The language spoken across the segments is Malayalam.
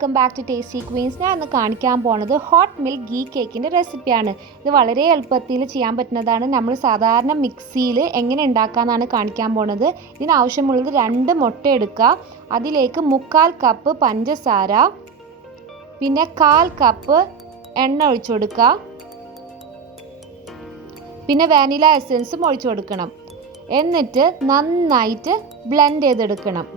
Welcome back to Tasty Queens. ഞാൻ ഇന്ന് കാണിക്കാൻ പോണത് ഹോട്ട് മിൽക്ക് ഗീ കേക്കിൻ്റെ റെസിപ്പിയാണ്. ഇത് വളരെ എളുപ്പത്തിൽ ചെയ്യാൻ പറ്റുന്നതാണ്. നമ്മൾ സാധാരണ മിക്സിയിൽ എങ്ങനെ ഉണ്ടാക്കാമെന്നാണ് കാണിക്കാൻ പോണത്. ഇതിനാവശ്യമുള്ളത് 2 മുട്ട എടുക്കുക, അതിലേക്ക് 1/4 കപ്പ് പഞ്ചസാര, പിന്നെ 1/4 കപ്പ് എണ്ണ ഒഴിച്ചു കൊടുക്കുക, പിന്നെ വാനില എസൻസും ഒഴിച്ചു കൊടുക്കണം. എന്നിട്ട് നന്നായിട്ട് ബ്ലെൻഡ് ചെയ്തെടുക്കണം.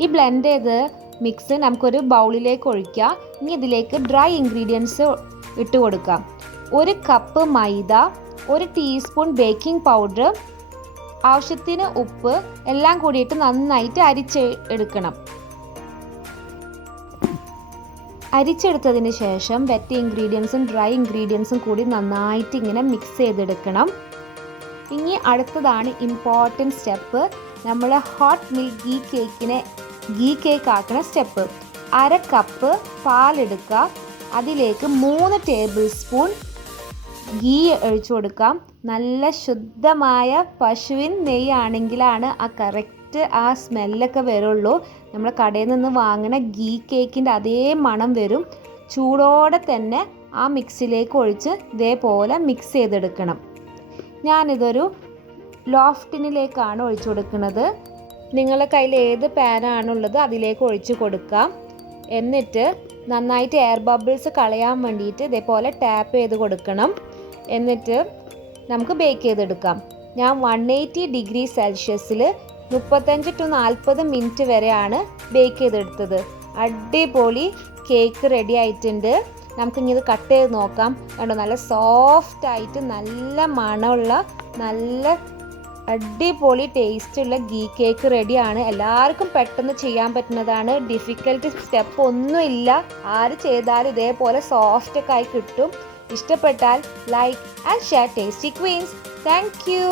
ഈ ബ്ലെൻഡ് ചെയ്ത് മിക്സ് നമുക്കൊരു ബൗളിലേക്ക് ഒഴിക്കാം. ഇനി ഇതിലേക്ക് ഡ്രൈ ഇൻഗ്രീഡിയൻസ് ഇട്ട് കൊടുക്കാം. 1 കപ്പ് മൈദ, 1 ടീസ്പൂൺ ബേക്കിംഗ് പൗഡർ, ആവശ്യത്തിന് ഉപ്പ് എല്ലാം കൂടിയിട്ട് നന്നായിട്ട് അരിച്ചെടുക്കണം. അരിച്ചെടുത്തതിന് ശേഷം വെറ്റ് ഇൻഗ്രീഡിയൻസും ഡ്രൈ ഇൻഗ്രീഡിയൻസും കൂടി നന്നായിട്ട് ഇങ്ങനെ മിക്സ് ചെയ്തെടുക്കണം. ഇനി അടുത്തതാണ് ഇമ്പോർട്ടൻറ്റ് സ്റ്റെപ്പ്, നമ്മൾ ഹോട്ട് മിൽക്ക് ഗീ കേക്ക് ആക്കുന്ന സ്റ്റെപ്പ്. 1/2 കപ്പ് പാലെടുക്കുക, അതിലേക്ക് 3 ടേബിൾ സ്പൂൺ ഗീ ഒഴിച്ചു കൊടുക്കാം. നല്ല ശുദ്ധമായ പശുവിൻ നെയ്യ് ആണെങ്കിലാണ് കറക്റ്റ് സ്മെല്ലൊക്കെ വരുള്ളൂ. നമ്മൾ കടയിൽ നിന്ന് വാങ്ങുന്ന ഗീ കേക്കിൻ്റെ അതേ മണം വരും. ചൂടോടെ തന്നെ മിക്സിലേക്ക് ഒഴിച്ച് ഇതേപോലെ മിക്സ് ചെയ്തെടുക്കണം. ഞാനിതൊരു ലോഫ്റ്റിനിലേക്കാണ് ഒഴിച്ചു കൊടുക്കുന്നത്. നിങ്ങളുടെ കയ്യിൽ ഏത് പാനാണുള്ളത് അതിലേക്ക് ഒഴിച്ച് കൊടുക്കാം. എന്നിട്ട് നന്നായിട്ട് എയർ ബബിൾസ് കളയാൻ വേണ്ടിയിട്ട് ഇതേപോലെ ടാപ്പ് ചെയ്ത് കൊടുക്കണം. എന്നിട്ട് നമുക്ക് ബേക്ക് ചെയ്തെടുക്കാം. ഞാൻ 180 ഡിഗ്രി സെൽഷ്യസിൽ 35 to 40 മിനിറ്റ് വരെയാണ് ബേക്ക് ചെയ്തെടുത്തത്. അടിപൊളി കേക്ക് റെഡി ആയിട്ടുണ്ട്. നമുക്കിനി ഇത് കട്ട് ചെയ്ത് നോക്കാം. കണ്ടോ, നല്ല സോഫ്റ്റായിട്ട് നല്ല മണമുള്ള നല്ല അടിപൊളി ടേസ്റ്റുള്ള ഗീ കേക്ക് റെഡിയാണ്. എല്ലാവർക്കും പെട്ടെന്ന് ചെയ്യാൻ പറ്റുന്നതാണ്. ഡിഫിക്കൽട്ട് സ്റ്റെപ്പ് ഒന്നുമില്ല. ആര് ചെയ്താലും ഇതേപോലെ സോഫ്റ്റൊക്കെ ആയി കിട്ടും. ഇഷ്ടപ്പെട്ടാൽ like and share Tasty Queens. Thank U.